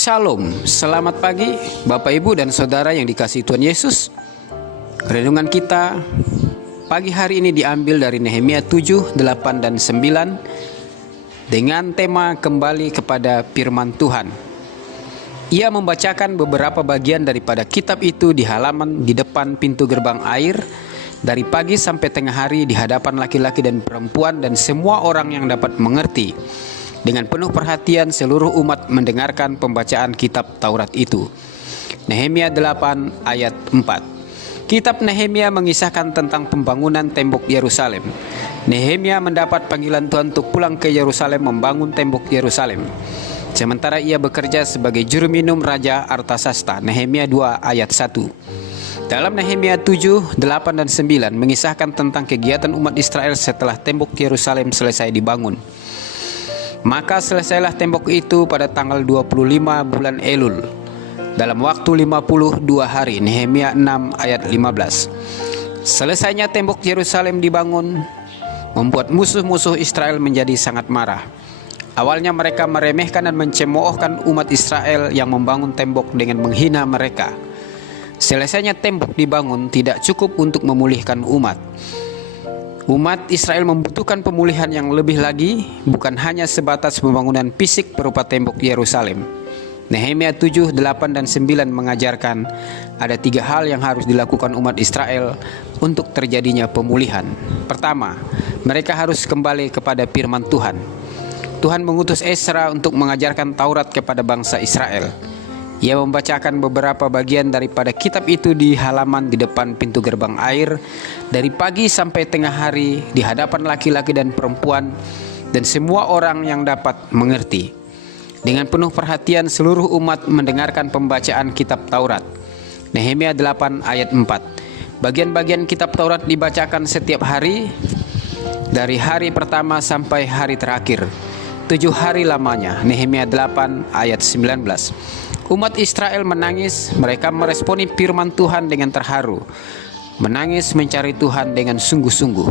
Shalom, selamat pagi Bapak Ibu dan Saudara yang dikasihi Tuhan Yesus. Renungan kita pagi hari ini diambil dari Nehemia 7, 8, dan 9 dengan tema kembali kepada firman Tuhan. Ia membacakan beberapa bagian daripada kitab itu di halaman di depan pintu gerbang air dari pagi sampai tengah hari di hadapan laki-laki dan perempuan dan semua orang yang dapat mengerti. Dengan penuh perhatian seluruh umat mendengarkan pembacaan kitab Taurat itu. Nehemia 8 ayat 4. Kitab Nehemia mengisahkan tentang pembangunan tembok Yerusalem. Nehemia mendapat panggilan Tuhan untuk pulang ke Yerusalem membangun tembok Yerusalem. Sementara ia bekerja sebagai juru minum Raja Artasasta. Nehemia 2 ayat 1. Dalam Nehemia 7, 8, dan 9 mengisahkan tentang kegiatan umat Israel setelah tembok Yerusalem selesai dibangun. Maka selesailah tembok itu pada tanggal 25 bulan Elul dalam waktu 52 hari. Nehemia 6 ayat 15. Selesainya tembok Yerusalem dibangun membuat musuh-musuh Israel menjadi sangat marah. Awalnya mereka meremehkan dan mencemoohkan umat Israel yang membangun tembok dengan menghina mereka. Selesainya tembok dibangun tidak cukup untuk memulihkan umat. Umat Israel membutuhkan pemulihan yang lebih lagi, bukan hanya sebatas pembangunan fisik berupa tembok Yerusalem. Nehemia 7, 8, dan 9 mengajarkan ada 3 hal yang harus dilakukan umat Israel untuk terjadinya pemulihan. Pertama, mereka harus kembali kepada firman Tuhan. Tuhan mengutus Ezra untuk mengajarkan Taurat kepada bangsa Israel. Ia membacakan beberapa bagian daripada kitab itu di halaman di depan pintu gerbang air dari pagi sampai tengah hari di hadapan laki-laki dan perempuan dan semua orang yang dapat mengerti. Dengan penuh perhatian seluruh umat mendengarkan pembacaan kitab Taurat. Nehemia 8 ayat 4. Bagian-bagian kitab Taurat dibacakan setiap hari dari hari pertama sampai hari terakhir. 7 hari lamanya. Nehemia 8 ayat 19. Umat Israel menangis, mereka meresponi firman Tuhan dengan terharu. Menangis mencari Tuhan dengan sungguh-sungguh.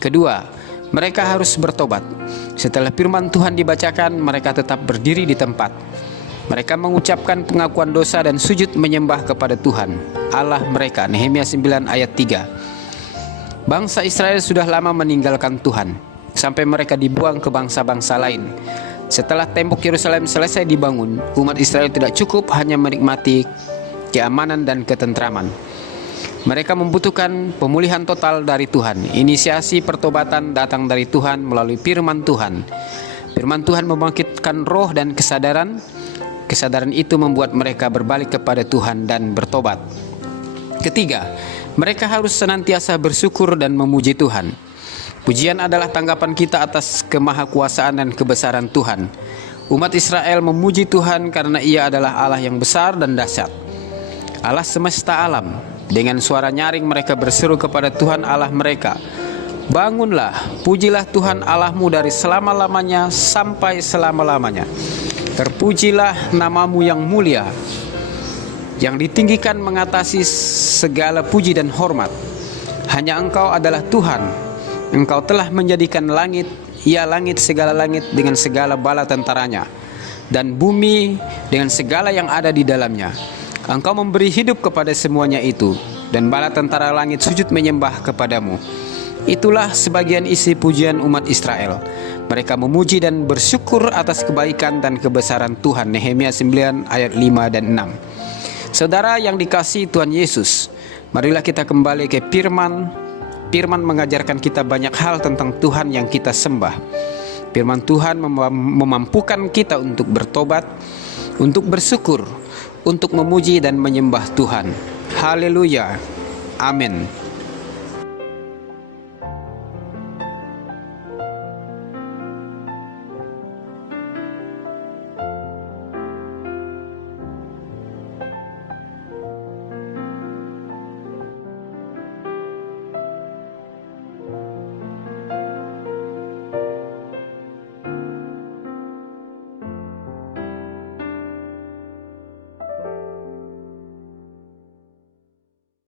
Kedua, mereka harus bertobat. Setelah firman Tuhan dibacakan, mereka tetap berdiri di tempat. Mereka mengucapkan pengakuan dosa dan sujud menyembah kepada Tuhan, Allah mereka. Nehemia 9 ayat 3. Bangsa Israel sudah lama meninggalkan Tuhan, sampai mereka dibuang ke bangsa-bangsa lain. Setelah tembok Yerusalem selesai dibangun, umat Israel tidak cukup hanya menikmati keamanan dan ketentraman. Mereka membutuhkan pemulihan total dari Tuhan. Inisiasi pertobatan datang dari Tuhan melalui firman Tuhan. Firman Tuhan membangkitkan roh dan kesadaran. Kesadaran itu membuat mereka berbalik kepada Tuhan dan bertobat. Ketiga, mereka harus senantiasa bersyukur dan memuji Tuhan. Pujian adalah tanggapan kita atas kemahakuasaan dan kebesaran Tuhan. Umat Israel memuji Tuhan karena Ia adalah Allah yang besar dan dahsyat, Allah semesta alam. Dengan suara nyaring mereka berseru kepada Tuhan Allah mereka, "Bangunlah, pujilah Tuhan Allahmu dari selama-lamanya sampai selama-lamanya. Terpujilah namamu yang mulia, yang ditinggikan mengatasi segala puji dan hormat. Hanya Engkau adalah Tuhan. Engkau telah menjadikan langit, ya langit segala langit dengan segala bala tentaranya, dan bumi dengan segala yang ada di dalamnya. Engkau memberi hidup kepada semuanya itu, dan bala tentara langit sujud menyembah kepadamu." Itulah sebagian isi pujian umat Israel. Mereka memuji dan bersyukur atas kebaikan dan kebesaran Tuhan. Nehemia 9 ayat 5 dan 6. Saudara yang dikasihi Tuhan Yesus, marilah kita kembali ke firman. Firman mengajarkan kita banyak hal tentang Tuhan yang kita sembah. Firman Tuhan memampukan kita untuk bertobat, untuk bersyukur, untuk memuji dan menyembah Tuhan. Haleluya. Amin.